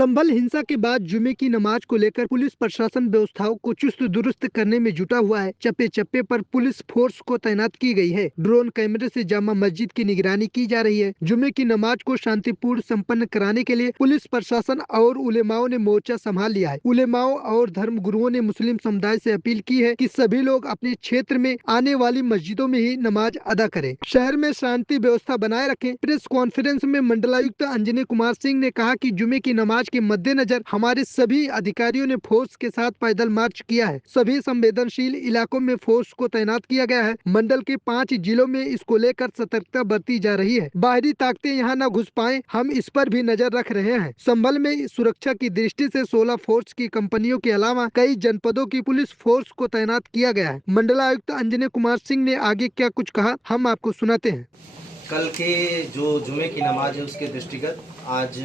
संभल हिंसा के बाद जुमे की नमाज को लेकर पुलिस प्रशासन व्यवस्थाओं को चुस्त दुरुस्त करने में जुटा हुआ है। चप्पे चप्पे पर पुलिस फोर्स को तैनात की गई है। ड्रोन कैमरे से जामा मस्जिद की निगरानी की जा रही है। जुमे की नमाज को शांतिपूर्ण संपन्न कराने के लिए पुलिस प्रशासन और उलेमाओं ने मोर्चा संभाल लिया है। उलेमाओं और धर्म गुरुओं ने मुस्लिम समुदाय से अपील की है कि सभी लोग अपने क्षेत्र में आने वाली मस्जिदों में ही नमाज अदा करें, शहर में शांति व्यवस्था बनाए रखें। प्रेस कॉन्फ्रेंस में मंडलायुक्त अंजनी कुमार सिंह ने कहा कि जुमे की नमाज के मद्देनजर हमारे सभी अधिकारियों ने फोर्स के साथ पैदल मार्च किया है। सभी संवेदनशील इलाकों में फोर्स को तैनात किया गया है। मंडल के 5 जिलों में इसको लेकर सतर्कता बरती जा रही है। बाहरी ताकतें यहाँ न घुस पाए, हम इस पर भी नजर रख रहे हैं। संभल में सुरक्षा की दृष्टि से 16 फोर्स की कंपनियों के अलावा कई जनपदों की पुलिस फोर्स को तैनात किया गया है। मंडलायुक्त अंजनी कुमार सिंह ने आगे क्या कुछ कहा, हम आपको सुनाते हैं। कल के जो जुमे की नमाज है उसके दृष्टिगत आज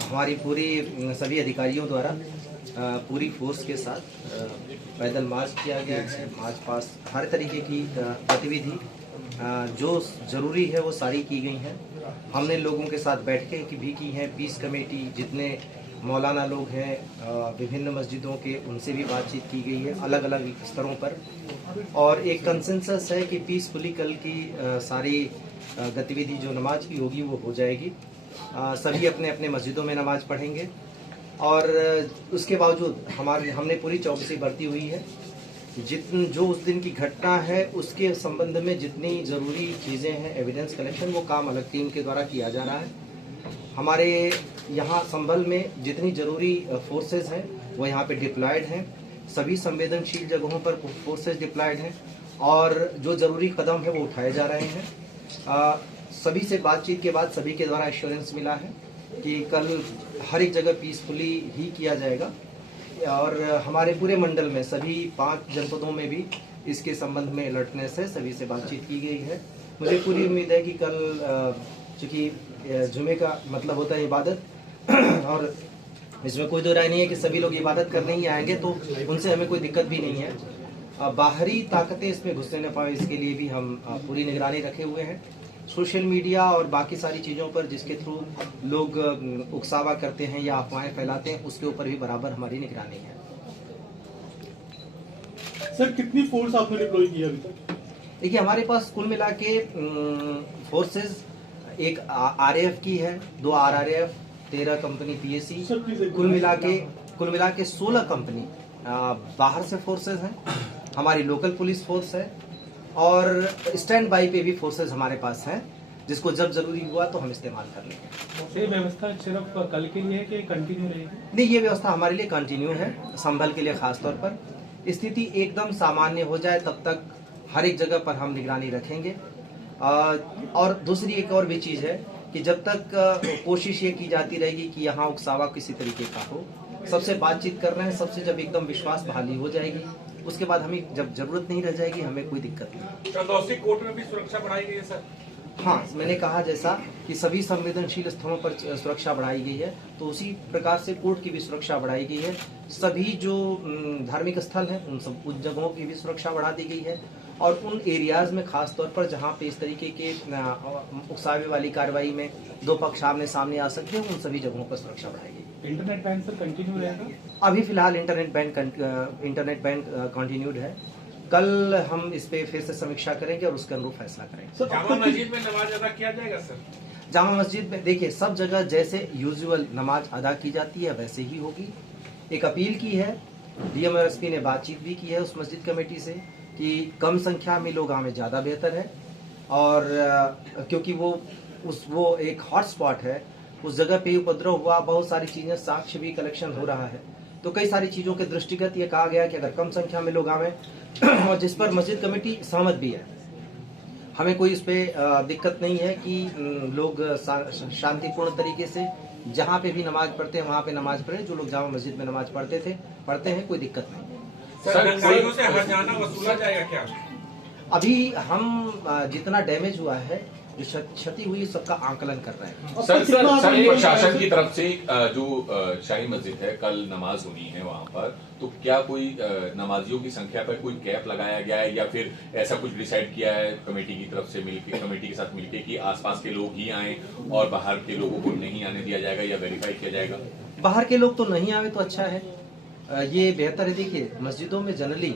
हमारी पूरी सभी अधिकारियों द्वारा पूरी फोर्स के साथ पैदल मार्च किया गया है। आज पास हर तरीके की गतिविधि जो जरूरी है वो सारी की गई हैं। हमने लोगों के साथ बैठकें भी की हैं। पीस कमेटी जितने मौलाना लोग हैं विभिन्न मस्जिदों के, उनसे भी बातचीत की गई है अलग अलग स्तरों पर, और एक कंसेंसस है कि पीसफुली कल की सारी गतिविधि जो नमाज की होगी वो हो जाएगी। सभी अपने अपने मस्जिदों में नमाज पढ़ेंगे और उसके बावजूद हमने पूरी चौकसी बरती हुई है। जो उस दिन की घटना है उसके संबंध में जितनी ज़रूरी चीज़ें हैं, एविडेंस कलेक्शन, वो काम अलग टीम के द्वारा किया जा रहा है। हमारे यहाँ संभल में जितनी ज़रूरी फोर्सेस हैं वो यहाँ पे डिप्लॉयड हैं। सभी संवेदनशील जगहों पर फोर्सेस डिप्लॉयड हैं और जो ज़रूरी कदम है वो उठाए जा रहे हैं। सभी से बातचीत के बाद सभी के द्वारा एश्योरेंस मिला है कि कल हर एक जगह पीसफुली ही किया जाएगा और हमारे पूरे मंडल में सभी 5 जनपदों में भी इसके संबंध में अलर्टनेस है। सभी से बातचीत की गई है। मुझे पूरी उम्मीद है कि कल चूँकि जुमे का मतलब होता है इबादत और इसमें कोई दो राय नहीं है कि सभी लोग इबादत करने ही आएंगे, तो उनसे हमें कोई दिक्कत भी नहीं है। बाहरी ताकतें इसमें घुसने न पाए इसके लिए भी हम पूरी निगरानी रखे हुए हैं। सोशल मीडिया और बाकी सारी चीज़ों पर जिसके थ्रू लोग उकसावा करते हैं या अफवाहें फैलाते हैं उसके ऊपर भी बराबर हमारी निगरानी है। सर कितनी फोर्स आपने डिप्लॉय की अभी तक? देखिए हमारे पास कुल मिला के फोर्सेस एक आरएएफ की है, 2 आरआरएफ, 13 कंपनी पीएसी, कुल मिला के 16 कंपनी बाहर से फोर्सेस हैं। हमारी लोकल पुलिस फोर्स है और स्टैंड बाई पे भी फोर्सेस हमारे पास हैं, जिसको जब जरूरी हुआ तो हम इस्तेमाल कर लेंगे। ये व्यवस्था सिर्फ कल के लिए कि कंटिन्यू रहेगी? नहीं, ये व्यवस्था हमारे लिए कंटिन्यू है। संभल के लिए खास तौर पर स्थिति एकदम सामान्य हो जाए तब तक हर एक जगह पर हम निगरानी रखेंगे। और दूसरी एक और भी चीज़ है कि जब तक कोशिश ये की जाती रहेगी कि यहाँ उकसावा किसी तरीके का हो, सबसे बातचीत कर रहे हैं, सबसे जब एकदम विश्वास बहाली हो जाएगी उसके बाद हमें जब जरूरत नहीं रह जाएगी हमें कोई दिक्कत नहीं। चंदौसी कोर्ट में भी सुरक्षा बढ़ाई गई है सर? हाँ, मैंने कहा जैसा कि सभी संवेदनशील स्थलों पर सुरक्षा बढ़ाई गई है तो उसी प्रकार से कोर्ट की भी सुरक्षा बढ़ाई गई है। सभी जो धार्मिक स्थल हैं उन जगहों की भी सुरक्षा बढ़ा दी गई है और उन एरियाज में खास तौर पर जहाँ पे इस तरीके के उकसावे वाली कार्रवाई में 2 पक्ष आमने सामने आ सकते हैं, उन सभी जगहों पर सुरक्षा बढ़ाई गई। इंटरनेट बैन सर कंटिन्यू रहेगा? अभी फिलहाल इंटरनेट बैन कंटिन्यूड है। कल हम इस पे फिर से समीक्षा करेंगे और उसके अनुरूप फैसला करेंगे। जामा मस्जिद में नमाज अदा किया जाएगा सर? जामा मस्जिद में देखिए सब जगह जैसे यूजुअल नमाज अदा की जाती है वैसे ही होगी। एक अपील की है, डीएम और एसपी ने बातचीत भी की है उस मस्जिद कमेटी से कि कम संख्या में लोग आवे ज़्यादा बेहतर है और क्योंकि वो एक हॉट स्पॉट है, उस जगह पे उपद्रव हुआ, बहुत सारी चीज़ें, साक्ष्य भी कलेक्शन हो रहा है, तो कई सारी चीज़ों के दृष्टिगत ये कहा गया कि अगर कम संख्या में लोग आवें और जिस पर मस्जिद कमेटी सहमत भी है, हमें कोई इस पर दिक्कत नहीं है कि लोग शांतिपूर्ण तरीके से जहाँ पे भी नमाज पढ़ते हैं वहाँ पे नमाज पढ़े। जो लोग जामा मस्जिद में नमाज पढ़ते हैं, कोई दिक्कत नहीं है। सर से हर्जाना वसूला जाएगा क्या? अभी हम जितना डैमेज हुआ है, जो क्षति हुई, सबका आंकलन कर रहे हैं। सर प्रशासन की तरफ से जो शाही मस्जिद है कल नमाज होनी है वहाँ पर, तो क्या कोई नमाजियों की संख्या पर कोई कैप लगाया गया है या फिर ऐसा कुछ डिसाइड किया है कमेटी की तरफ से कमेटी के साथ मिलकर कि आसपास के लोग ही आएं और बाहर के लोगों को नहीं आने दिया जाएगा या वेरीफाई किया जाएगा? बाहर के लोग तो नहीं आवे तो अच्छा है। ये बेहतर है। देखिए, मस्जिदों में जनरली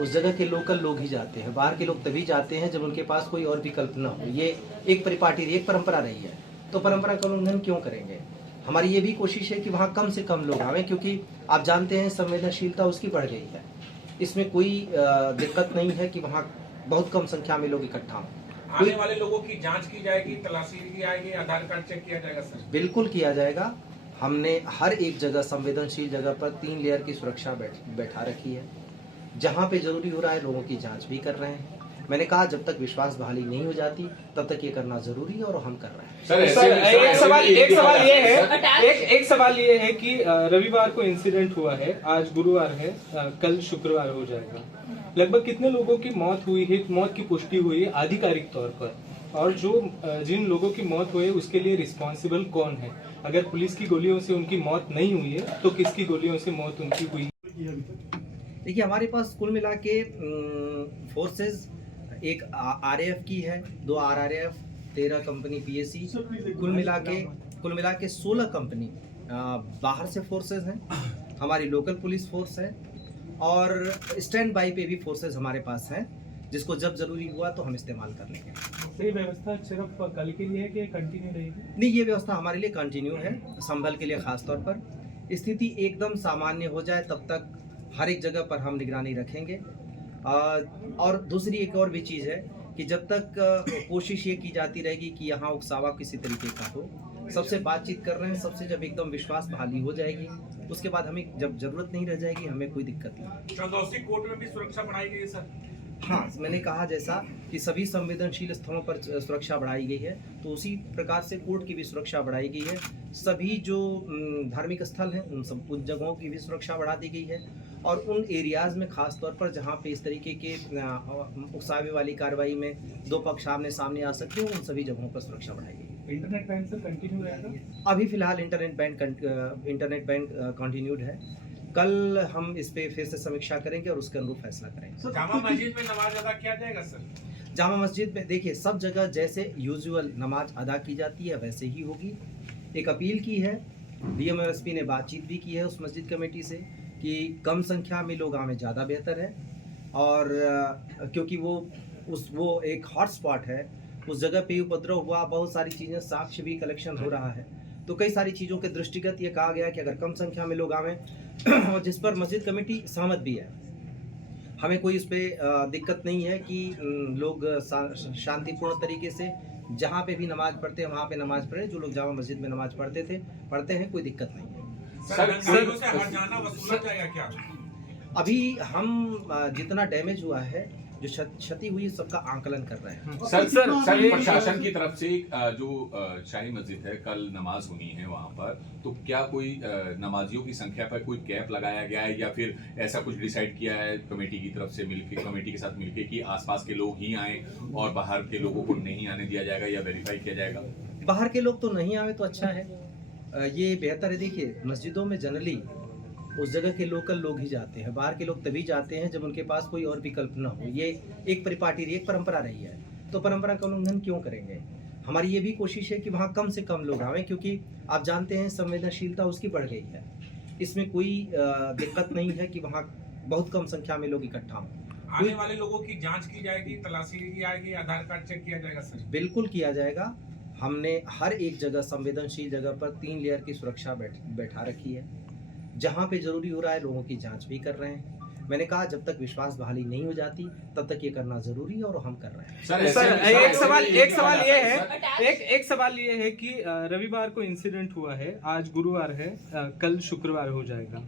उस जगह के लोकल लोग ही जाते हैं। बाहर के लोग तभी जाते हैं जब उनके पास कोई और विकल्प न हो। ये एक परिपाटी, एक परंपरा रही है, तो परंपरा का उल्लंघन क्यों करेंगे। हमारी ये भी कोशिश है कि वहाँ कम से कम लोग आवें, क्योंकि आप जानते हैं संवेदनशीलता उसकी बढ़ गई है। इसमें कोई दिक्कत नहीं है कि वहाँ बहुत कम संख्या में लोग इकट्ठा हों। आने वाले लोगों की जांच की जाएगी, तलाशी की जाएगी, आधार कार्ड चेक किया जाएगा सर। बिल्कुल किया जाएगा। हमने हर एक जगह, संवेदनशील जगह पर 3 लेयर की सुरक्षा बैठा रखी है। जहाँ पे जरूरी हो रहा है लोगों की जांच भी कर रहे हैं। मैंने कहा जब तक विश्वास बहाली नहीं हो जाती तब तक ये करना जरूरी है और हम कर रहे हैं। सर, एक सवाल ये है कि रविवार को इंसिडेंट हुआ है, आज गुरुवार है, कल शुक्रवार हो जाएगा। लगभग कितने लोगों की मौत हुई है, मौत की पुष्टि हुई है आधिकारिक तौर पर, और जो जिन लोगों की मौत हुई है उसके लिए रिस्पॉन्सिबल कौन है? अगर पुलिस की गोलियों से उनकी मौत नहीं हुई है तो किसकी गोलियों से मौत उनकी हुई? देखिए, हमारे पास कुल मिला के फोर्सेज एक RAF की है, 2 RRF, 13 कंपनी PAC, कुल मिला के 16 कंपनी बाहर से फोर्सेज हैं। हमारी लोकल पुलिस फोर्स है और स्टैंड बाई पे भी फोर्सेज हमारे पास हैं, जिसको जब जरूरी हुआ तो हम इस्तेमाल कर लेंगे। ये व्यवस्था सिर्फ कल के लिए है कि कंटिन्यू रहेगी? नहीं, ये व्यवस्था हमारे लिए कंटिन्यू है, संभल के लिए खास तौर पर। स्थिति एकदम सामान्य हो जाए तब तक हर एक जगह पर हम निगरानी रखेंगे। और दूसरी एक और भी चीज़ है कि जब तक कोशिश ये की जाती रहेगी कि यहाँ उकसावा किसी तरीके का हो, सबसे बातचीत कर रहे हैं, सबसे जब एकदम विश्वास बहाली हो जाएगी उसके बाद हमें जब जरूरत नहीं रह जाएगी, हमें कोई दिक्कत नहीं। चंदौसी कोर्ट में भी सुरक्षा बढ़ाई गई है सर। हाँ, मैंने कहा जैसा कि सभी संवेदनशील स्थलों पर सुरक्षा बढ़ाई गई है, तो उसी प्रकार से कोर्ट की भी सुरक्षा बढ़ाई गई है। सभी जो धार्मिक स्थल हैं उन जगहों की भी सुरक्षा बढ़ा दी गई है, और उन एरियाज़ में खास तौर पर जहाँ पे इस तरीके के उकसावे वाली कार्रवाई में 2 पक्ष आमने सामने आ सकते हैं, उन सभी जगहों पर सुरक्षा बढ़ाई गई। इंटरनेट बैन सर कंटिन्यू रहेगा? अभी फिलहाल इंटरनेट बैन कंटिन्यूड है। कल हम इस पे फिर से समीक्षा करेंगे और उसके अनुरूप फैसला करेंगे। जामा मस्जिद में नमाज अदा किया जाएगा सर? जामा मस्जिद में देखिए, सब जगह जैसे यूजुअल नमाज अदा की जाती है वैसे ही होगी। एक अपील की है, DM और SP ने बातचीत भी की है उस मस्जिद कमेटी से कि कम संख्या में लोग आवें ज़्यादा बेहतर है, और क्योंकि वो एक हॉट स्पॉट है, उस जगह पे उपद्रव हुआ, बहुत सारी चीज़ें, साक्ष्य भी कलेक्शन हो रहा है, तो कई सारी चीज़ों के दृष्टिगत ये कहा गया कि अगर कम संख्या में लोग आवें और जिस पर मस्जिद कमेटी सहमत भी है, हमें कोई इस पर दिक्कत नहीं है कि लोग शांतिपूर्ण तरीके से जहाँ पे भी नमाज पढ़ते हैं वहाँ पे नमाज पढ़े। जो लोग जामा मस्जिद में नमाज पढ़ते हैं, कोई दिक्कत नहीं है। सर, गंगाइयों से हर जाना वसूला जाएगा क्या? अभी हम जितना डैमेज हुआ है, जो क्षति हुई, सबका आंकलन कर रहे हैं। सर, प्रशासन की तरफ से जो शाही मस्जिद है, कल नमाज होनी है वहाँ पर, तो क्या कोई नमाजियों की संख्या पर कोई कैप लगाया गया है, या फिर ऐसा कुछ डिसाइड किया है कमेटी की तरफ से कमेटी के साथ मिलकर कि आसपास के लोग ही आए और बाहर के लोगों को नहीं आने दिया जाएगा या वेरीफाई किया जाएगा? बाहर के लोग तो नहीं आवे तो अच्छा है। ये बेहतर है। देखिए, मस्जिदों में जनरली उस जगह के लोकल लोग ही जाते हैं। बाहर के लोग तभी जाते हैं जब उनके पास कोई और विकल्प न हो। ये एक परिपाटी, एक परंपरा रही है, तो परंपरा का उल्लंघन क्यों करेंगे। हमारी ये भी कोशिश है कि वहाँ कम से कम लोग आवें, क्योंकि आप जानते हैं संवेदनशीलता उसकी बढ़ गई है। इसमें कोई दिक्कत नहीं है कि वहाँ बहुत कम संख्या में लोग इकट्ठा हों। आने वाले लोगों की जांच की जाएगी, तलाशी की जाएगी, आधार कार्ड चेक किया जाएगा सर? बिल्कुल किया जाएगा। हमने हर एक जगह, संवेदनशील जगह पर 3 लेयर की सुरक्षा बैठा रखी है। जहाँ पे जरूरी हो रहा है लोगों की जांच भी कर रहे हैं। मैंने कहा जब तक विश्वास बहाली नहीं हो जाती तब तक ये करना जरूरी है और हम कर रहे हैं। सर, एक सवाल ये है कि रविवार को इंसिडेंट हुआ है, आज गुरुवार है, कल शुक्रवार हो जाएगा।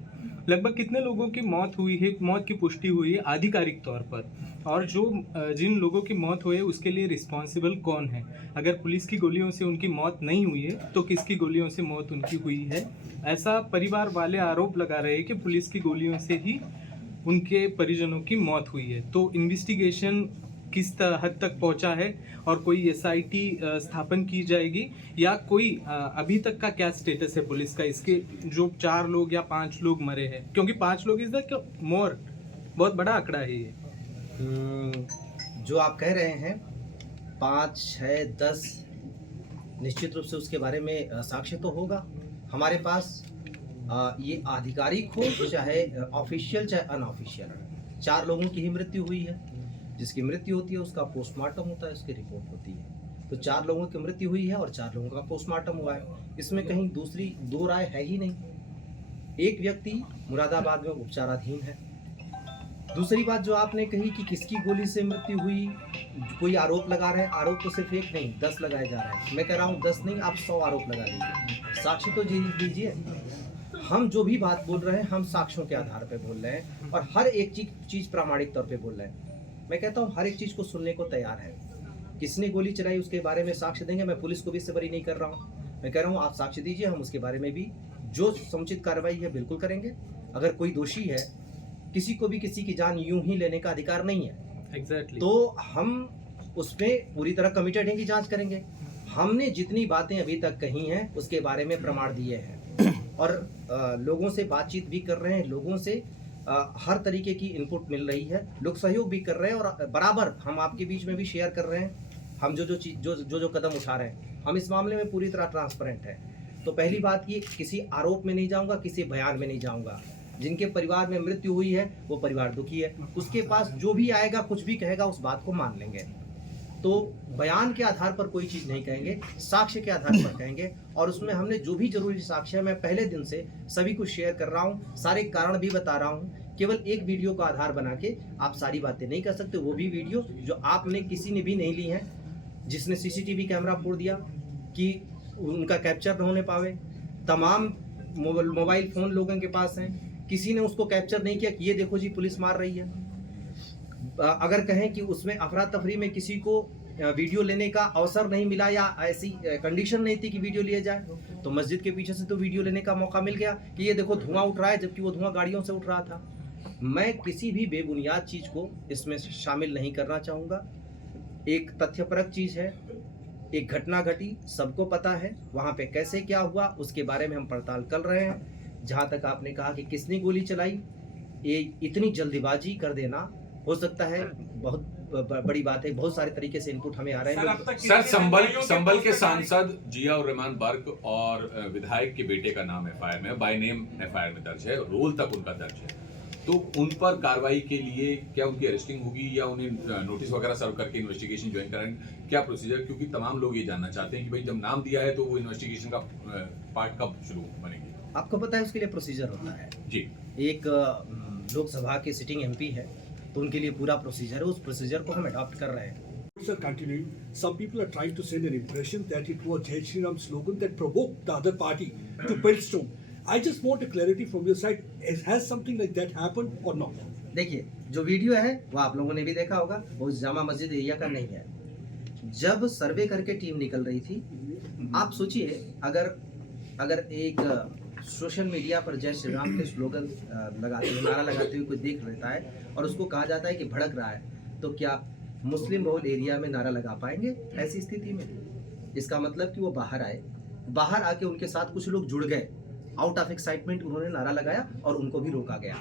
लगभग कितने लोगों की मौत हुई है, मौत की पुष्टि हुई है आधिकारिक तौर पर, और जो जिन लोगों की मौत हुई है उसके लिए रिस्पॉन्सिबल कौन है? अगर पुलिस की गोलियों से उनकी मौत नहीं हुई है तो किसकी गोलियों से मौत उनकी हुई है? ऐसा परिवार वाले आरोप लगा रहे हैं कि पुलिस की गोलियों से ही उनके परिजनों की मौत हुई है। तो इन्वेस्टिगेशन किस हद तक पहुंचा है, और कोई SIT स्थापन की जाएगी, या कोई अभी तक का क्या स्टेटस है पुलिस का? इसके जो 4 लोग या 5 लोग मरे हैं, क्योंकि 5 लोग इज द मोर, बहुत बड़ा आंकड़ा है ये। जो आप कह रहे हैं 5, 6, 10, निश्चित रूप से उसके बारे में साक्ष्य तो होगा हमारे पास। ये आधिकारिक हो चाहे ऑफिशियल चाहे अनऑफिशियल, 4 लोगों की ही मृत्यु हुई है। जिसकी मृत्यु होती है उसका पोस्टमार्टम होता है, उसकी रिपोर्ट होती है। तो 4 लोगों की मृत्यु हुई है और 4 लोगों का पोस्टमार्टम हुआ है। इसमें कहीं दूसरी दो राय है ही नहीं। एक व्यक्ति मुरादाबाद में उपचाराधीन है। दूसरी बात जो आपने कही कि किसकी गोली से मृत्यु हुई, कोई आरोप लगा रहे हैं। आरोप तो सिर्फ एक नहीं 10 लगाए जा रहे हैं। मैं कह रहा हूँ 10 नहीं, आप 100 आरोप लगा लीजिए, साक्षी तो दीजिए। हम जो भी बात बोल रहे हैं हम साक्ष्यों के आधार पे बोल रहे हैं और हर एक चीज प्रामाणिक तौर पे बोल रहे हैं। मैं कहता हूँ हर एक चीज को सुनने को तैयार है। किसने गोली चलाई उसके बारे में साक्ष्य देंगे। मैं पुलिस को भी इससे बरी नहीं कर रहा हूँ। मैं कह रहा हूँ आप साक्ष्य दीजिए, हम उसके बारे में भी जो समुचित कार्रवाई है बिल्कुल करेंगे। अगर कोई दोषी है, किसी को भी किसी की जान यूं ही लेने का अधिकार नहीं है। एग्जैक्टली। तो हम उसमें पूरी तरह कमिटेड हैं कि जांच करेंगे। हमने जितनी बातें अभी तक कही हैं उसके बारे में प्रमाण दिए हैं और लोगों से बातचीत भी कर रहे हैं। लोगों से हर तरीके की इनपुट मिल रही है। लोग सहयोग भी कर रहे हैं और बराबर हम आपके बीच में भी शेयर कर रहे हैं। हम जो कदम उठा रहे हैं, हम इस मामले में पूरी तरह ट्रांसपेरेंट है। तो पहली बात ये, किसी आरोप में नहीं जाऊंगा, किसी बयान में नहीं जाऊंगा। जिनके परिवार में मृत्यु हुई है वो परिवार दुखी है, उसके पास जो भी आएगा कुछ भी कहेगा उस बात को मान लेंगे। तो बयान के आधार पर कोई चीज नहीं कहेंगे, साक्ष्य के आधार पर कहेंगे। और उसमें हमने जो भी जरूरी साक्ष्य है मैं पहले दिन से सभी कुछ शेयर कर रहा हूँ, सारे कारण भी बता रहा हूँ। केवल एक वीडियो का आधार बना के आप सारी बातें नहीं कर सकते। वो भी वीडियो जो आपने किसी ने भी नहीं ली है, जिसने सीसीटीवी कैमरा फोड़ दिया कि उनका कैप्चर न होने पावे। तमाम मोबाइल फोन लोगों के पास हैं, किसी ने उसको कैप्चर नहीं किया कि ये देखो जी पुलिस मार रही है। अगर कहें कि उसमें अफरा तफरी में किसी को वीडियो लेने का अवसर नहीं मिला या ऐसी कंडीशन नहीं थी कि वीडियो लिया जाए, तो मस्जिद के पीछे से तो वीडियो लेने का मौका मिल गया कि ये देखो धुआं उठ रहा है, जबकि वो धुआं गाड़ियों से उठ रहा था। मैं किसी भी बेबुनियाद चीज को इसमें शामिल नहीं करना चाहूँगा। एक तथ्यपरक चीज है, एक घटना घटी, सबको पता है वहाँ पे कैसे क्या हुआ उसके बारे में हम पड़ताल कर रहे हैं। जहाँ तक आपने कहा कि किसने गोली चलाई, ये इतनी जल्दीबाजी कर देना हो सकता है बहुत बड़ी बात है। बहुत सारे तरीके से इनपुट हमें आ रहे हैं। सर, संभल के सांसद जिया उर रहमान बर्क और विधायक के बेटे का नाम एफआईआर में, बाय नेम एफआईआर में दर्ज है, रोल तक उनका दर्ज है। तो उन पर कार्रवाई के लिए क्या उनकी अरेस्टिंग होगी या उन्हें नोटिस वगैरह सर्व करके इन्वेस्टिगेशन ज्वाइन कराएंगे, क्या प्रोसीजर? क्योंकि तमाम लोग ये जानना चाहते हैं कि भाई जब नाम दिया है तो वो इन्वेस्टिगेशन का पार्ट कब शुरू बनेगी? आपको पता है उसके लिए प्रोसीजर होता है जी। एक लोकसभा के सिटिंग एमपी है तो उनके लिए पूरा प्रोसीजर है। उस प्रोसीजर को हम अडॉप्ट कर रहे हैं। Sir, continuing, some people are trying to send an impression that it was Jai Shri Ram slogan that provoked the other party to build storm. I just want a clarity from your side. Has something like that happened or not? देखिए, जो video है वो आप लोगों ने भी देखा होगा, वो जामा मस्जिद एरिया का नहीं है। जब सर्वे करके टीम निकल रही थी, आप सोचिए अगर एक सोशल मीडिया पर जय श्री राम के स्लोगन लगाते हुए, नारा लगाते हुए कोई देख लेता है और उसको कहा जाता है कि भड़क रहा है, तो क्या मुस्लिम बहुल एरिया में नारा लगा पाएंगे ऐसी स्थिति में? इसका मतलब कि वो बाहर आए, बाहर आके उनके साथ कुछ लोग जुड़ गए, आउट ऑफ एक्साइटमेंट उन्होंने नारा लगाया और उनको भी रोका गया।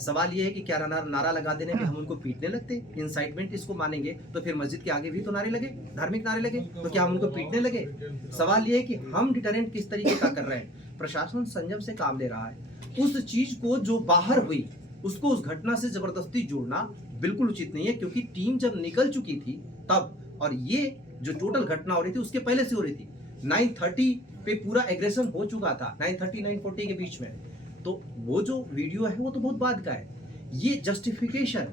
सवाल ये है कि क्या नारा लगा देने पे हम उनको पीटने लगते? इंसाइटमेंट इसको मानेंगे तो फिर मस्जिद के आगे भी तो नारे लगे, धार्मिक नारे लगे, तो क्या हम उनको पीटने लगे? सवाल ये है कि हम डिटरेंट किस तरीके का कर रहे हैं। प्रशासन संयम से काम ले रहा है। उस चीज को जो बाहर हुई उसको उस घटना से जबरदस्ती जोड़ना बिल्कुल उचित नहीं है, क्योंकि टीम जब निकल चुकी थी तब, और ये जो टोटल घटना हो रही थी उसके पहले से हो रही थी। 9:30 पे पूरा एग्रेशन हो चुका था, 9:30 9:40 के बीच में। तो वो जो वीडियो है वो तो बहुत बाद का है। ये जस्टिफिकेशन,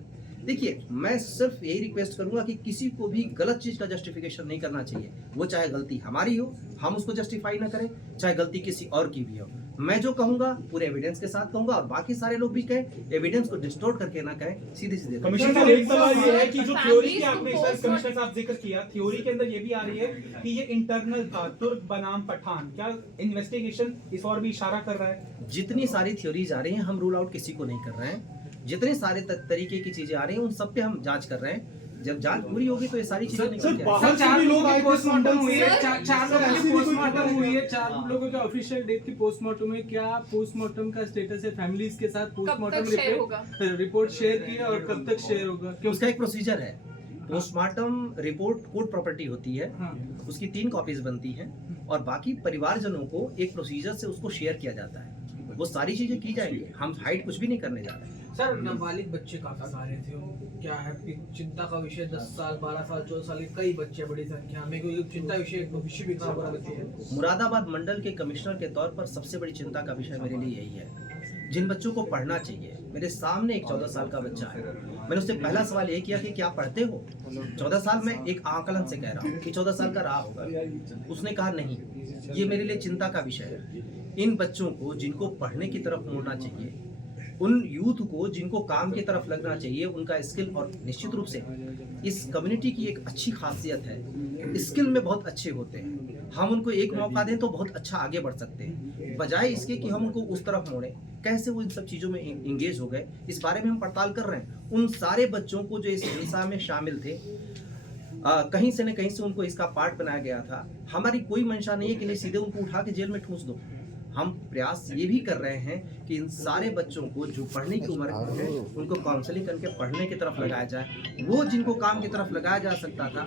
देखिए मैं सिर्फ यही रिक्वेस्ट करूंगा कि किसी को भी गलत चीज का जस्टिफिकेशन नहीं करना चाहिए। वो चाहे गलती हमारी हो, हम उसको जस्टिफाई ना करें, चाहे गलती किसी और की भी हो। मैं जो कहूंगा पूरे एविडेंस के साथ कहूंगा और बाकी सारे लोग भी कहें, एविडेंस को डिस्टोर्ट करके ना कहें, सीधे सीधे। कमिश्नर साहब, एक सवाल ये है कि जो थ्योरी की आपने सर कमिश्नर साहब जिक्र किया, थ्योरी के अंदर ये भी आ रही है कि ये इंटरनल था, तुर्क बनाम पठान। क्या इन्वेस्टिगेशन इस और भी इशारा कर रहा है? जितनी सारी थ्योरीज आ रही हैं हम रूल आउट किसी को नहीं कर रहे हैं। जितने सारे तरीके की चीजें आ रही हैं उन सब पे हम जांच कर रहे हैं। जब जांच पूरी होगी तो ये सारी चीजें निकल के आएंगी। चार लोगों की पोस्टमार्टम हुई है, चार लोगों की पोस्टमार्टम हुई है, 4 लोगों का ऑफिशियल डेट की पोस्टमार्टम है। क्या पोस्टमार्टम का स्टेटस है? फैमिलीज के साथ पोस्टमार्टम रिपोर्ट शेयर की है और कब तक शेयर होगा? उसका एक प्रोसीजर है। पोस्टमार्टम रिपोर्ट कोर्ट प्रॉपर्टी होती है, उसकी 3 कॉपीज बनती हैं और बाकी परिवारजनों को एक प्रोसीजर से उसको शेयर किया जाता है। वो सारी चीजें की जाएंगी। हम हाइड कुछ भी नहीं करने जा रहे हैं। सर, नाबालिग बच्चे काफी सारे थे, क्या है कि चिंता का विषय 10 साल 12 साल 14 साल के कई बच्चे बड़ी संख्या में, कोई चिंता विषय भविष्य भी खराब हो रहा है। मुरादाबाद मंडल के कमिश्नर के तौर पर सबसे बड़ी चिंता का विषय मेरे लिए यही है, जिन बच्चों को पढ़ना चाहिए। मेरे सामने एक 14 साल का बच्चा है, मैंने उससे पहला सवाल यही किया कि क्या पढ़ते हो? 14 साल में एक आकलन से कह रहा हूँ कि 14 साल का रहा होगा। उसने कहा नहीं। ये मेरे लिए चिंता का विषय है। इन बच्चों को जिनको पढ़ने की तरफ मोड़ना चाहिए, उन यूथ को जिनको काम की तरफ लगना चाहिए, उनका स्किल, और निश्चित रूप से इस कम्युनिटी की एक अच्छी खासियत है, स्किल में बहुत अच्छे होते हैं। हम उनको एक मौका दें तो बहुत अच्छा आगे बढ़ सकते हैं, बजाय इसके कि हम उनको उस तरफ मोड़ें। कैसे वो इन सब चीज़ों में इंगेज हो गए, इस बारे में हम पड़ताल कर रहे हैं। उन सारे बच्चों को जो इस हिंसा में शामिल थे, कहीं से न कहीं से उनको इसका पार्ट बनाया गया था। हमारी कोई मंशा नहीं है कि नहीं सीधे उनको उठा के जेल में ठूंस दो। हम प्रयास ये भी कर रहे हैं कि इन सारे बच्चों को जो पढ़ने की उम्र है, उनको काउंसलिंग करके पढ़ने की तरफ लगाया जाए। वो जिनको काम की तरफ लगाया जा सकता था,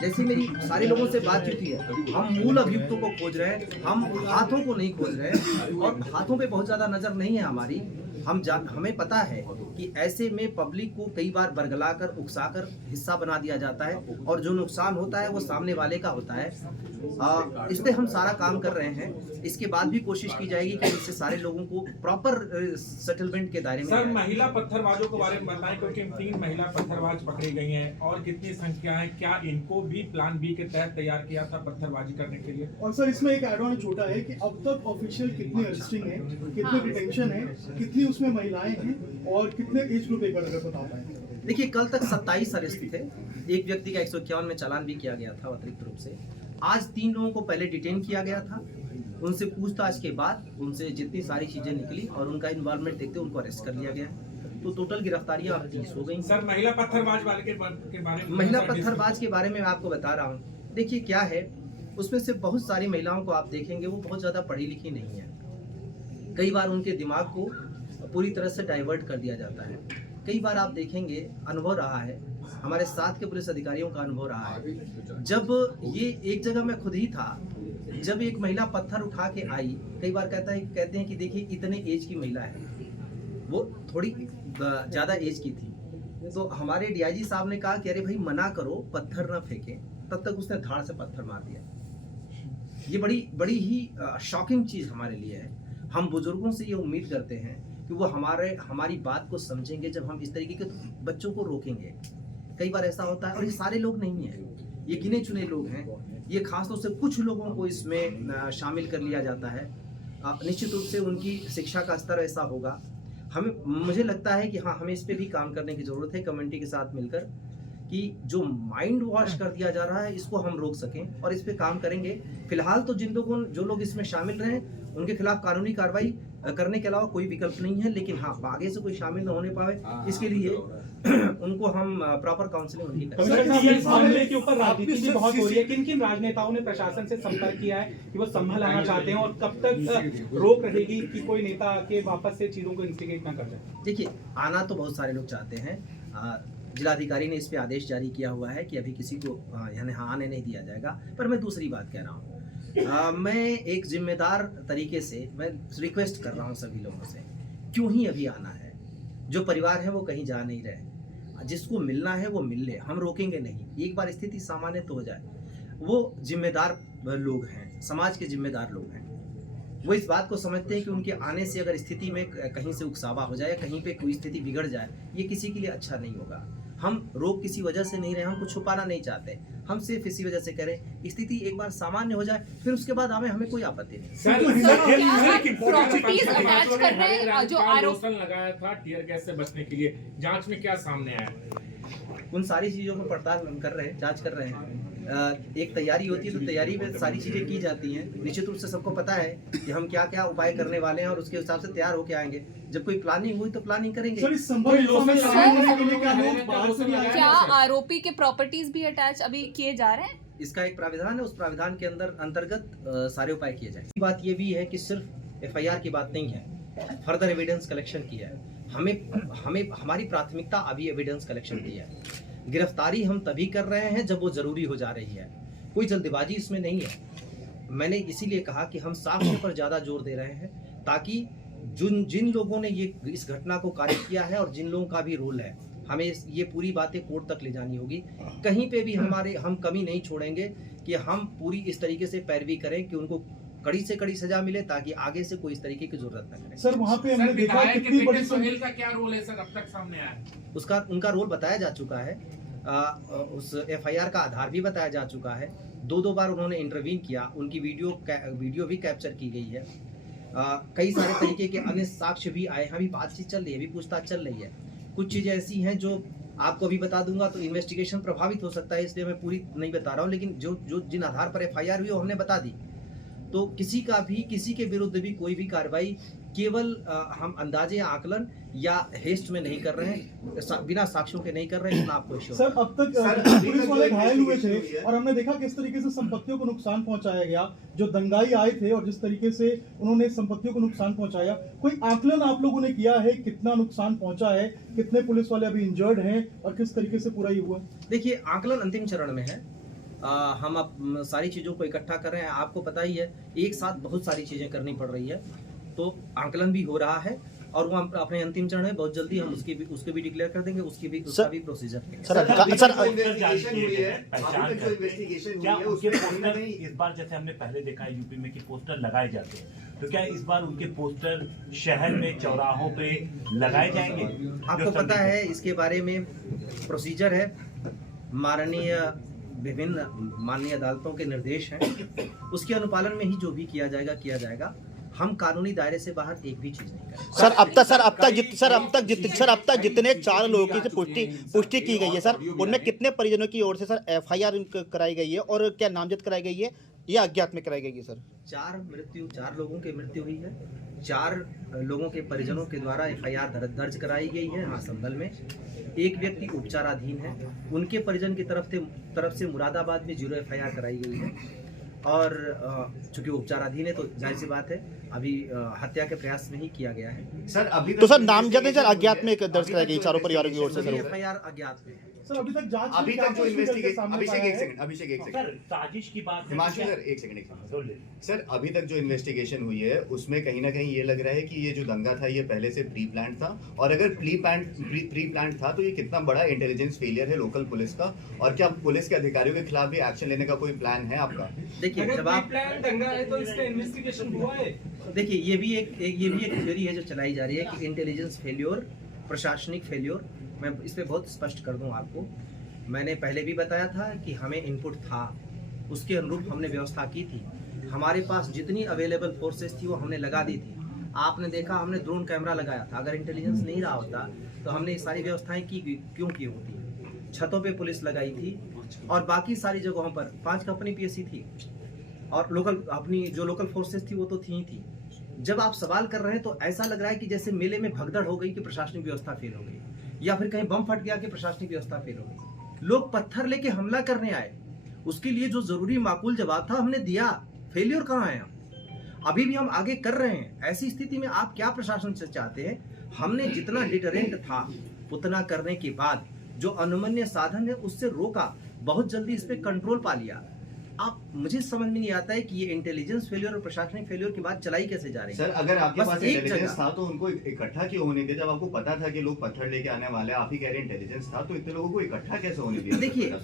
जैसे मेरी सारे लोगों से बातचीत हुई है, हम मूल अभियुक्तों को खोज रहे हैं, हम हाथों को नहीं खोज रहे हैं। और हाथों पे बहुत ज़्यादा नज़र नहीं है हमारी। हमें पता है कि ऐसे में पब्लिक को कई बार बरगलाकर, उकसाकर हिस्सा बना दिया जाता है, और जो नुकसान होता है वो सामने वाले का होता है। इस पे हम सारा काम कर रहे हैं। इसके बाद भी कोशिश की जाएगी कि इससे सारे लोगों को प्रॉपर सेटलमेंट के दायरे में सर, लाया महिला पत्थरबाजों के बारे में बताएं, क्योंकि 3 महिला पत्थरबाज पकड़ी गई हैं, और कितनी संख्या है? क्या इनको भी प्लान बी के तहत तैयार किया था पत्थरबाजी करने के लिए? और सर, इसमें एक एड ऑन छोटा है कि अब तक ऑफिशियल कितनी अरेस्टिंग है, कितने डिटेंशन है, कितनी उसमें महिलाएं हैं, और कितने एज ग्रुप एक अगर बता पाएं। देखिए, कल तक 27 अरेस्ट थे। एक व्यक्ति का 151 में चालान भी किया गया था अतिरिक्त रूप से। आज 3 लोगों को पहले डिटेन किया गया था। उनसे पूछताछ के बाद उनसे जितनी सारी चीजें निकली और उनका इन्वॉल्वमेंट देखते उनको अरेस्ट कर लिया गया। तो टोटल गिरफ्तारियां अब 30 हो गई। सर, महिला पत्थरबाज वाले के बारे में, महिला पत्थरबाज के बारे में मैं आपको बता रहा हूँ। देखिए क्या है, उसमें से बहुत सारी महिलाओं को आप देखेंगे वो बहुत ज्यादा पढ़ी लिखी नहीं है। कई बार उनके दिमाग को पूरी तरह से डाइवर्ट कर दिया जाता है। कई बार आप देखेंगे, अनुभव रहा है, हमारे साथ के पुलिस अधिकारियों का अनुभव रहा है। जब ये एक जगह मैं खुद ही था, जब एक महिला पत्थर उठा के आई, कई बार कहते हैं कि देखिए इतने एज की महिला है, वो थोड़ी ज़्यादा एज की थी। तो हमारे डीआईजी साहब ने कहा कि अरे भाई मना करो, पत्थर ना फेंकें। तब तक उसने धाड़ से पत्थर मार दिया। ये बड़ी ही शॉकिंग चीज़ हमारे लिए है। हम बुजुर्गों से ये उम्मीद करते हैं कि वो हमारी बात को समझेंगे जब हम इस तरीके के बच्चों को रोकेंगे। कई बार ऐसा होता है, और ये सारे लोग नहीं हैं, ये गिने चुने लोग हैं। ये खासतौर से कुछ लोगों को इसमें शामिल कर लिया जाता है। निश्चित रूप से उनकी शिक्षा का स्तर ऐसा होगा। मुझे लगता है कि हाँ, हमें इस पे भी काम करने की ज़रूरत है कम्युनिटी के साथ मिलकर, कि जो माइंड वॉश कर दिया जा रहा है इसको हम रोक सकें, और इस पे काम करेंगे। फिलहाल तो जो लोग इसमें शामिल रहे उनके खिलाफ कानूनी कार्रवाई करने के अलावा कोई विकल्प नहीं है। लेकिन हाँ, आगे से कोई शामिल न होने पाए, इसके लिए उनको हम प्रॉपर काउंसलिंग उनकी करेंगे। इस मामले के ऊपर राजनीति भी बहुत हो रही है। किन किन राजनेताओं ने प्रशासन से संपर्क किया है कि वो संभल आना चाहते हैं, और कब तक रोक रहेगी कि कोई नेता आके वापस से चीजों को इंस्टिगेट ना कर जाए? देखिए, आना तो बहुत सारे लोग चाहते हैं। जिलाधिकारी ने इस पे आदेश जारी किया हुआ है कि अभी किसी को यहाँ आने नहीं दिया जाएगा। पर मैं दूसरी बात कह रहा हूँ, मैं एक जिम्मेदार तरीके से मैं रिक्वेस्ट कर रहा हूँ सभी लोगों से, क्यों ही अभी आना है। जो परिवार है वो कहीं जा नहीं रहे, जिसको मिलना है वो मिल ले, हम रोकेंगे नहीं। एक बार स्थिति सामान्य तो हो जाए। वो जिम्मेदार लोग हैं, समाज के जिम्मेदार लोग हैं। वो इस बात को समझते हैं कि उनके आने से अगर स्थिति में कहीं से उकसावा हो जाए, कहीं पे कोई स्थिति बिगड़ जाए, ये किसी के लिए अच्छा नहीं होगा। हम रोक किसी वजह से नहीं रहे, हम कुछ छुपाना नहीं चाहते, हम सिर्फ इसी वजह से करें स्थिति एक बार सामान्य हो जाए, फिर उसके बाद हमें कोई आपत्ति नहीं। जो आरोप लगाया था टीयर गैस से बचने के लिए, जांच में क्या सामने आया? उन सारी चीजों को पड़ताल हम कर रहे हैं, जांच कर रहे हैं। एक तैयारी होती है तो तैयारी में सारी चीजें की जाती हैं। निश्चित रूप से सबको पता है कि हम क्या क्या उपाय करने वाले हैं, और उसके हिसाब से तैयार होके आएंगे। जब कोई प्लानिंग हुई तो प्लानिंग करेंगे। क्या आरोपी के प्रॉपर्टीज भी अटैच अभी किए जा रहे हैं? इसका एक प्राविधान है, उस प्राविधान के अंतर्गत सारे उपाय किए जाएंगे। बात ये भी है कि सिर्फ एफआईआर की बात नहीं है, फर्दर एविडेंस कलेक्शन की है। हमारी प्राथमिकता अभी एविडेंस कलेक्शन की है। गिरफ्तारी हम तभी कर रहे हैं जब वो जरूरी हो जा रही है, कोई जल्दबाजी इसमें नहीं है। मैंने इसीलिए कहा कि हम साक्ष्य पर ज़्यादा जोर दे रहे हैं, ताकि जिन लोगों ने ये इस घटना को कार्य किया है और जिन लोगों का भी रोल है, हमें ये पूरी बातें कोर्ट तक ले जानी होगी। कहीं पे भी हम कमी नहीं छोड़ेंगे कि हम पूरी इस तरीके से पैरवी करें कि उनको कड़ी से कड़ी सजा मिले, ताकि आगे से कोई इस तरीके की जरूरत न करे। सर वहाँ पे हमने देखा कितनी बड़ी सोहेल का क्या रोल है सर, अब तक सामने आया है? उनका रोल बताया जा चुका है, उस FIR का आधार भी बताया जा चुका है। 2 बार उन्होंने इंटरवीन किया, उनकी वीडियो भी कैप्चर की गई है। कई सारे तरीके के अन्य साक्ष्य भी आए हैं, अभी बातचीत चल रही है, अभी पूछताछ चल रही है। कुछ चीज़ें ऐसी हैं जो आपको अभी बता दूंगा तो इन्वेस्टिगेशन प्रभावित हो सकता है, इसलिए मैं पूरी नहीं बता रहा हूँ, लेकिन जो जिन आधार पर FIR हुई वो हमने बता दी। तो किसी के विरुद्ध भी कोई भी कार्रवाई केवल हम अंदाजे या आकलन या हेस्ट में नहीं कर रहे हैं, बिना साक्ष्यों के नहीं कर रहे हैं, इतना आपको श्योर। सर अब तक पुलिस वाले घायल हुए थे और हमने देखा किस तरीके से संपत्तियों को नुकसान पहुंचाया गया। जो दंगाई आए थे और जिस तरीके से उन्होंने संपत्तियों को नुकसान पहुंचाया, कोई आकलन आप लोगों ने किया है कितना नुकसान पहुंचा है, कितने पुलिस वाले अभी इंजर्ड हैं और किस तरीके से पूरा ये हुआ? देखिए, आकलन अंतिम चरण में है। हम अब सारी चीज़ों को इकट्ठा कर रहे हैं। आपको पता ही है, एक साथ बहुत सारी चीज़ें करनी पड़ रही है, तो आकलन भी हो रहा है और वो अपने अंतिम चरण है। बहुत जल्दी हम उसके भी डिक्लेयर कर देंगे, उसका भी प्रोसीजर है। इस बार जैसे हमने पहले देखा है यूपी में कि पोस्टर लगाए जाते हैं, तो क्या इस बार उनके पोस्टर शहर में चौराहों पे लगाए जाएंगे? आपको पता है इसके बारे में प्रोसीजर है, विभिन्न माननीय अदालतों के निर्देश हैं, उसके अनुपालन में ही जो भी किया जाएगा। हम कानूनी दायरे से बाहर एक भी चीज नहीं करेंगे। सर अब तक जितने 4 लोगों की पुष्टि की गई है सर, उनमें कितने परिजनों की ओर से सर FIR कराई गई है और क्या नामजद कराई गई है या अज्ञात में कराई गई है? सर 4 लोगों की मृत्यु हुई है, 4 लोगों के परिजनों के द्वारा FIR दर्ज कराई गई है। हाँ, संभल में एक व्यक्ति उपचाराधीन है, उनके परिजन की तरफ से मुरादाबाद में 0 FIR कराई गई है और चूंकि उपचाराधीन है तो जाहिर सी बात है अभी हत्या के प्रयास में ही किया गया है। सर अभी तो सर नामजद है सर, अज्ञात में दर्ज कराई गई 4 परिवारों की ओर से सर FIR अज्ञात में है। सर अभी तक जो इन्वेस्टिगेशन, अभिषेक एक सेकंड सर साजिश की बात हिमांशु सर एक सेकंड सर, अभी तक जो इन्वेस्टिगेशन हुई है उसमें कहीं ना कहीं ये लग रहा है कि ये जो दंगा था ये पहले से प्री प्लान था, और अगर प्री प्लान था तो ये कितना बड़ा इंटेलिजेंस फेलियर है लोकल पुलिस का, और क्या पुलिस के अधिकारियों के खिलाफ भी एक्शन लेने का कोई प्लान है आपका? देखिए, जब आप दंगा है तो इसका इन्वेस्टिगेशन हुआ है। देखिए, ये भी एक थ्योरी है जो चलाई जा रही है कि इंटेलिजेंस फेल्योर, प्रशासनिक फेल्योर। मैं इस पे बहुत स्पष्ट कर दूं आपको, मैंने पहले भी बताया था कि हमें इनपुट था, उसके अनुरूप हमने व्यवस्था की थी। हमारे पास जितनी अवेलेबल फोर्सेस थी वो हमने लगा दी थी। आपने देखा, हमने ड्रोन कैमरा लगाया था। अगर इंटेलिजेंस नहीं रहा होता तो हमने ये सारी व्यवस्थाएं क्यों की होती? छतों पे पुलिस लगाई थी और बाकी सारी जगहों पर 5 कंपनी PSC थी और अपनी जो लोकल फोर्सेस थी वो तो थी ही थी। जब आप सवाल कर रहे हैं तो ऐसा लग रहा है कि जैसे मेले में भगदड़ हो गई कि प्रशासनिक व्यवस्था फेल हो गई, या फिर कहीं बम फट गया कि प्रशासनिक व्यवस्था फेल हो गई। लोग पत्थर लेके हमला करने आए, उसके लिए जो जरूरी माकूल जवाब था हमने दिया। फेलियर कहाँ है? अभी भी हम आगे कर रहे हैं। ऐसी स्थिति में आप क्या प्रशासन से चाहते हैं? हमने जितना डिटरेंट था उतना करने के बाद जो अनुमन्य साधन है उससे रोका, बहुत जल्दी इस पे कंट्रोल पा लिया। आप मुझे समझ में नहीं आता है कि ये इंटेलिजेंस फेलियर और प्रशासनिक फेलियर की बात चलाई कैसे जा रही है। सर अगर आपके पास इंटेलिजेंस था तो उनको इकट्ठा क्यों होने दिया? जब आपको पता था कि लोग पत्थर लेके आने वाले, आप ही कह रहे हैं इंटेलिजेंस था, तो इतने लोगों को इकट्ठा कैसे होने दिया? देखिए,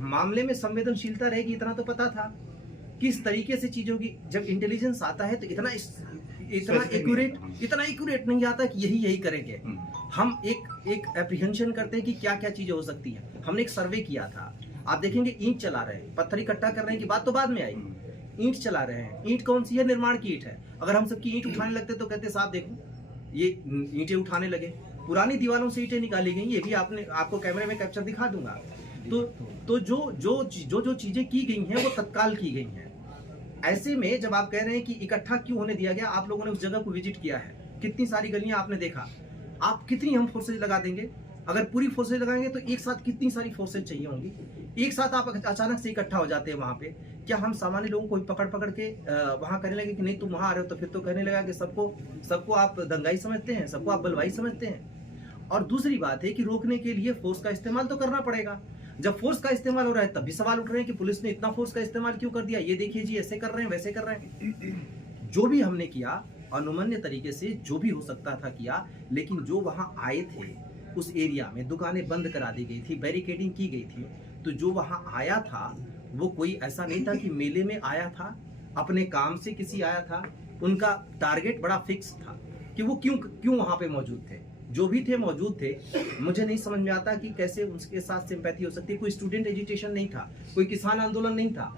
मामले में संवेदनशीलता रहेगी, इतना तो पता था किस तरीके से चीजों की। जब इंटेलिजेंस आता है तो इतना एक्यूरेट नहीं आता कि यही करेंगे। हम एक एप्रीहेंशन करते हैं कि क्या क्या चीजें हो सकती हैं। हमने एक सर्वे किया था, आप देखेंगे ईंट चला रहे हैं, पत्थर इकट्ठा कर रहे हैं की बात तो बाद में आई। ईंट चला रहे हैं, ईंट कौन सी है? निर्माण की ईंट है। अगर हम सबकी ईंट उठाने लगते तो कहते साहब देखो ये ईंटें उठाने लगे, पुरानी दीवारों से ईंटें निकाली गई। ये भी आपको कैमरे में कैप्चर दिखा दूंगा। तो जो चीजें की गई हैं वो तत्काल की गई हैं। ऐसे में जब आप कह रहे हैं कि इकट्ठा क्यों होने दिया गया, आप लोगों ने उस जगह को विजिट किया है, कितनी सारी गलियां आपने देखा। आप कितनी हम फोर्सेज लगा देंगे? अगर पूरी फोर्सेज लगाएंगे तो एक साथ कितनी सारी फोर्सेज चाहिए होंगी? एक साथ आप अचानक से इकट्ठा हो जाते हैं वहां पे, क्या हम सामान्य लोगों को पकड़ के वहां कहने लगे कि नहीं तुम वहां आ रहे हो, तो फिर तो कहने लगा कि सबको आप दंगाई समझते हैं, सबको आप बलवाई समझते हैं। और दूसरी बात है कि रोकने के लिए फोर्स का इस्तेमाल तो करना पड़ेगा। जब फोर्स का इस्तेमाल हो रहा है तब भी सवाल उठ रहे हैं कि पुलिस ने इतना फोर्स का इस्तेमाल क्यों कर दिया, ये देखिए जी ऐसे कर रहे हैं वैसे कर रहे हैं। जो भी हमने किया अनुमन्य तरीके से जो भी हो सकता था किया, लेकिन जो वहाँ आए थे उस एरिया में दुकानें बंद करा दी गई थी, बैरिकेडिंग की गई थी। तो जो वहाँ आया था वो कोई ऐसा नहीं था कि मेले में आया था, अपने काम से किसी आया था। उनका टारगेट बड़ा फिक्स था कि वो क्यों वहाँ पे मौजूद थे। जो भी थे मौजूद थे। मुझे नहीं समझ में आता कि कैसे उसके साथ सिंपैथी हो सकती है। कोई स्टूडेंट एजिटेशन नहीं था, कोई किसान आंदोलन नहीं था।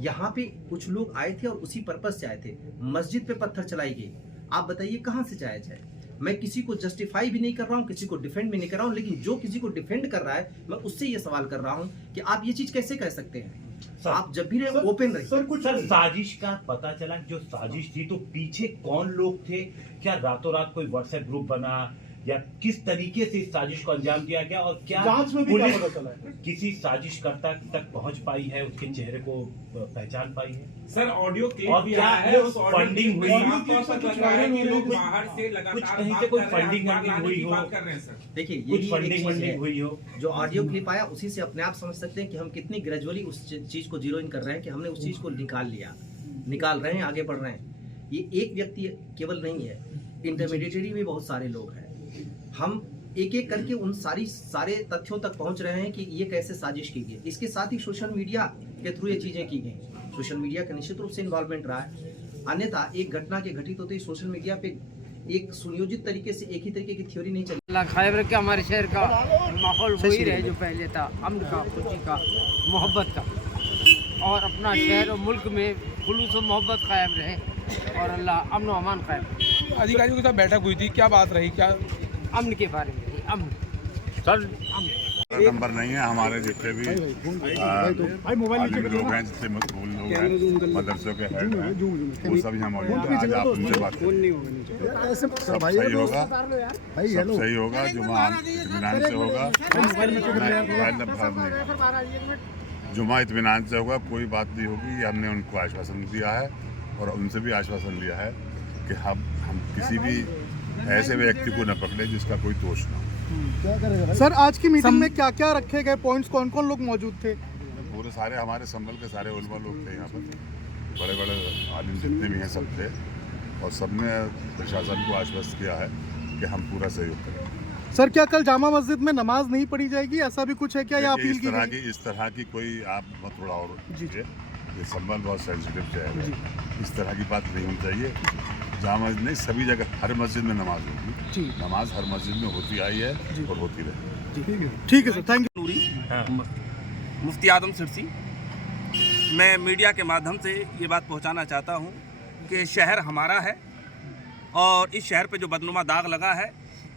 यहाँ पे कुछ लोग आए थे और उसी पर्पज से आए थे। मस्जिद पे पत्थर चलाई गई, आप बताइए कहाँ से जाया जाए। मैं किसी को जस्टिफाई भी नहीं कर रहा हूँ, किसी को डिफेंड भी नहीं कर रहा हूँ, लेकिन जो किसी को डिफेंड कर रहा है मैं उससे ये सवाल कर रहा हूँ कि आप ये चीज कैसे कह सकते हैं। आप जब भी रहे ओपन रहिए। सर साजिश का पता चला, जो साजिश थी तो पीछे कौन लोग थे? क्या रातों रात कोई व्हाट्सएप ग्रुप बना या किस तरीके से इस साजिश को अंजाम दिया गया, और क्या जांच में भी क्या पता चला है? किसी साजिशकर्ता तक पहुंच पाई है, उसके चेहरे को पहचान पाई है? सर ऑडियो क्लिप और भी क्या आया है, उस फंडिंग हुई? साफ तौर पर लग रहा है कि लोग बाहर से कुछ लगातार कहीं से कोई फंडिंग हुई हो, बात कर रहे हैं सर। देखिए कुछ यही फंडिंग एक चीज है हुई हो। जो ऑडियो क्लिप आया उसी से अपने आप समझ सकते हैं कि हम कितनी ग्रेजुअली उस चीज को जीरो इन कर रहे हैं कि हमने उस चीज को निकाल रहे हैं, आगे बढ़ रहे हैं। ये एक व्यक्ति केवल नहीं है, इंटरमीडिएटरी भी बहुत सारे लोग हैं। हम एक एक करके उन सारे तथ्यों तक पहुंच रहे हैं कि ये कैसे साजिश की गई। इसके साथ ही सोशल मीडिया के थ्रू ये चीजें की गई। सोशल मीडिया का निश्चित रूप से इन्वॉल्वमेंट रहा है, अन्यथा एक घटना के घटित होते ही सोशल मीडिया पे एक सुनियोजित तरीके से एक ही तरीके की थ्योरी नहीं चली। अल्लाह खैर रखे, हमारे शहर का माहौल वही रहे जो पहले था, अमन का, खुशी का, मोहब्बत का, और अपना शहर और मुल्क में खुलूस और मोहब्बत कायम रहे और अल्लाह अमन और अमान कायम। अधिकारियों के साथ बैठक हुई थी, क्या बात रही? क्या अमन के बारे में? अमन सर नंबर नहीं है। हमारे जितने भी आदमी लोग हैं, जितने मशगूल लोग हैं, मदरसों के हेड हैं, वो सब यहाँ मौजूद हैं। आज आप उनसे बात करें, सब सही होगा, सब सही होगा। जुमा इत्मीनान से होगा, जुमा इत्मीनान से होगा, कोई बात नहीं होगी। ये हमने उनको आश्वासन दिया है और उनसे भी आश्वासन लिया है कि हम किसी भी ऐसे व्यक्ति को न पकड़े जिसका कोई दोष ना हो। सर आज की मीटिंग में क्या क्या रखे गए पॉइंट्स, कौन कौन लोग मौजूद थे? पूरे सारे हमारे संभल के सारे उलमा लोग थे यहाँ पर, बड़े बड़े आलिम जितने भी हैं सब थे, और सबने प्रशासन को आश्वस्त किया है कि हम पूरा सहयोग करेंगे। सर क्या कल जामा मस्जिद में नमाज नहीं पढ़ी जाएगी, ऐसा भी कुछ है क्या, या अपील की गई? इस तरह की कोई आप मत थोड़ा और कीजिए, ये संभल बहुत सेंसिटिव है, इस तरह की बात नहीं होनी चाहिए। जामा मस्जिद नहीं, सभी जगह हर मस्जिद में नमाज होगी। नमाज हर मस्जिद में होती आई है और होती रहेगी। ठीक है सर, थैंक यू। मुफ्ती आदम सिरसी, मैं मीडिया के माध्यम से ये बात पहुंचाना चाहता हूं कि शहर हमारा है और इस शहर पे जो बदनुमा दाग लगा है,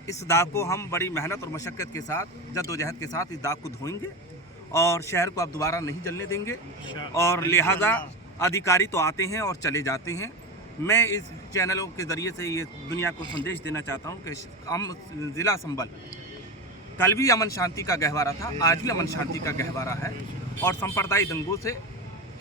इस दाग को हम बड़ी मेहनत और मशक्क़त के साथ, जद्दोजहद के साथ इस दाग को धोएंगे और शहर को अब दोबारा नहीं जलने देंगे। और लिहाजा अधिकारी तो आते हैं और चले जाते हैं। मैं इस चैनलों के ज़रिए से ये दुनिया को संदेश देना चाहता हूँ कि हम ज़िला संभल कल भी अमन शांति का गहवारा था, आज भी अमन शांति का गहवारा है, और सांप्रदायिक दंगों से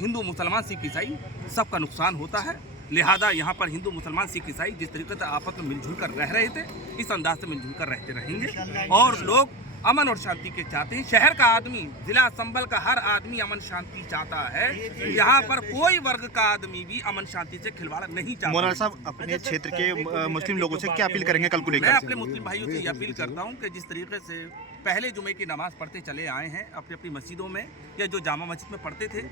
हिंदू मुसलमान सिख ईसाई सबका नुकसान होता है। लिहाजा यहाँ पर हिंदू मुसलमान सिख ईसाई जिस तरीके से आपस में मिलजुल कर रह रहे थे, इस अंदाज से मिलजुल कर रहते रहेंगे। और लोग अमन और शांति के चाहते हैं। शहर का आदमी, जिला संभल का हर आदमी अमन शांति चाहता है। यहाँ पर कोई वर्ग का आदमी भी अमन शांति से खिलवाड़ नहीं चाहता। मौलाना साहब, अपने क्षेत्र के मुस्लिम लोगों से क्या अपील करेंगे कल को लेकर? मैं अपने मुस्लिम भाइयों से ये अपील करता हूँ कि जिस तरीके से पहले जुमे की नमाज पढ़ते चले आए हैं अपनी अपनी मस्जिदों में, या जो जामा मस्जिद में पढ़ते थे,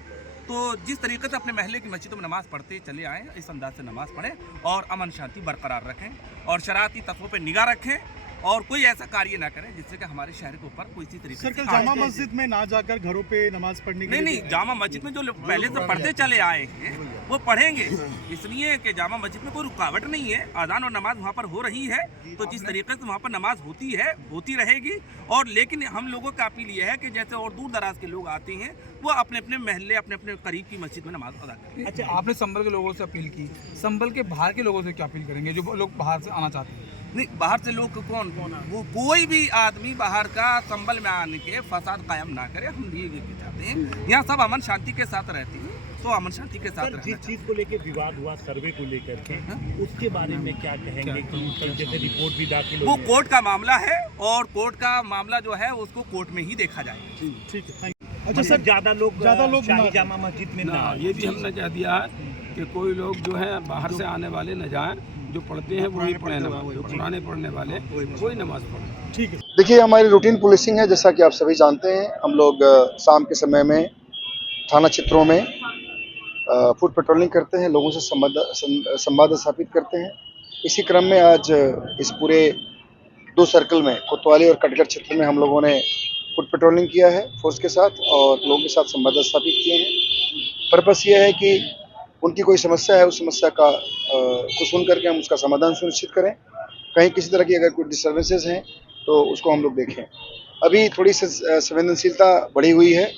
तो जिस तरीके से अपने महल्ले की मस्जिदों में नमाज पढ़ते चले आए हैं, इस अंदाज से नमाज पढ़ें और अमन शांति बरकरार रखें और शरारती तत्वों पर निगाह रखें और कोई ऐसा कार्य ना करें जिससे कि हमारे शहर के ऊपर कोई इसी तरीके से जामा मस्जिद में ना जाकर घरों पे नमाज पढ़ने के नहीं, जामा मस्जिद में जो पहले से पढ़ते चले आए हैं वो पढ़ेंगे, इसलिए कि जामा मस्जिद में कोई रुकावट नहीं है। अजान और नमाज वहाँ पर हो रही है, तो जिस तरीके से वहाँ पर नमाज होती है होती रहेगी। और लेकिन हम लोगों का अपील ये है कि जैसे और दूर दराज के लोग आते हैं, वो अपने अपने महल्ले, अपने अपने करीब की मस्जिद में नमाज अदा करें। अच्छा, आपने संभल के लोगों से अपील की, संभल के बाहर के लोगों से क्या अपील करेंगे जो लोग बाहर से आना चाहते हैं? नहीं, बाहर से लोग कौन, वो कोई भी आदमी बाहर का संभल में आने के फसाद कायम ना करे। हम ये चाहते हैं यहाँ सब अमन शांति के साथ रहते हैं, तो अमन शांति के साथ जिस चीज को लेकर विवाद हुआ सर्वे को लेकर के, उसके बारे में क्या कहेंगे? कि जैसे रिपोर्ट भी दाखिल वो कोर्ट का मामला है और कोर्ट का मामला जो है उसको कोर्ट में ही देखा जाएगा। ठीक है। अच्छा सर, ज्यादा लोग शाही जामा मस्जिद में ना, ये भी हमने कह दिया है कि कोई लोग जो है बाहर से आने वाले न जाएं। जो पढ़ते हैं वही पढ़े नमाज, जो पुराने पढ़ने वाले कोई नमाज पढ़े। ठीक है। देखिए, हमारी रूटीन पुलिसिंग है, जैसा कि आप सभी जानते हैं। हम लोग शाम के समय में थाना क्षेत्रों में फुट पेट्रोलिंग करते हैं, लोगों से संवाद स्थापित करते हैं। इसी क्रम में आज इस पूरे 2 सर्कल में कोतवाली और कटघर क्षेत्र में हम लोगों ने फुट पेट्रोलिंग किया है फोर्स के साथ और लोगों के साथ संवाद स्थापित किए हैं। पर्पस ये है कि उनकी कोई समस्या है, उस समस्या को सुन करके हम उसका समाधान सुनिश्चित करें। कहीं किसी तरह की अगर कोई डिस्टर्बेंसेस हैं तो उसको हम लोग देखें। अभी थोड़ी सी संवेदनशीलता बढ़ी हुई है,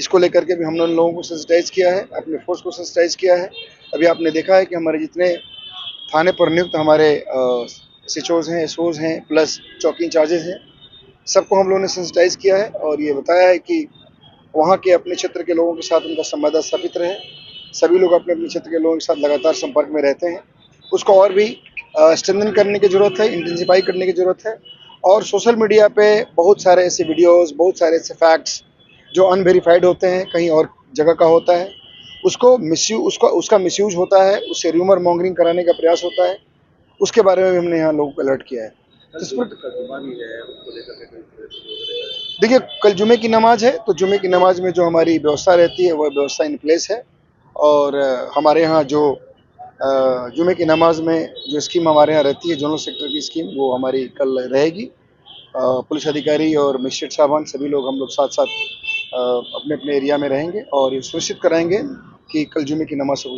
इसको लेकर के भी हमने उन लोगों को सेंसिटाइज किया है, अपने फोर्स को सेंसिटाइज किया है। अभी आपने देखा है कि हमारे जितने थाने पर नियुक्त हमारे SHOs हैं, SOs हैं, प्लस चौकी इंचार्जेस हैं, सबको हम लोगों ने सेंसिटाइज किया है और ये बताया है कि वहाँ के अपने क्षेत्र के लोगों के साथ उनका संवाद स्थापित रहे। सभी लोग अपने अपने क्षेत्र के लोगों के साथ लगातार संपर्क में रहते हैं। उसको और भी स्ट्रेंथन करने की ज़रूरत है, इंटेंसिफाई करने की ज़रूरत है। और सोशल मीडिया पे बहुत सारे ऐसे वीडियोस, बहुत सारे ऐसे फैक्ट्स जो अनवेरीफाइड होते हैं, कहीं और जगह का होता है, उसका मिसयूज होता है, उससे र्यूमर मॉन्गरिंग कराने का प्रयास होता है। उसके बारे में भी हमने यहाँ लोगों को अलर्ट किया है। देखिए, कल जुमे की नमाज है, तो जुमे की नमाज में जो हमारी व्यवस्था रहती है वह व्यवस्था इन प्लेस है। और हमारे यहाँ जो जुमे की नमाज में जो स्कीम हमारे यहाँ रहती है, जनरल सेक्टर की स्कीम, वो हमारी कल रहेगी। पुलिस अधिकारी और मजिस्ट्रेट साहबान सभी लोग हम लोग साथ साथ अपने अपने एरिया में रहेंगे और ये सुनिश्चित कराएंगे कि कल जुमे की नमाज से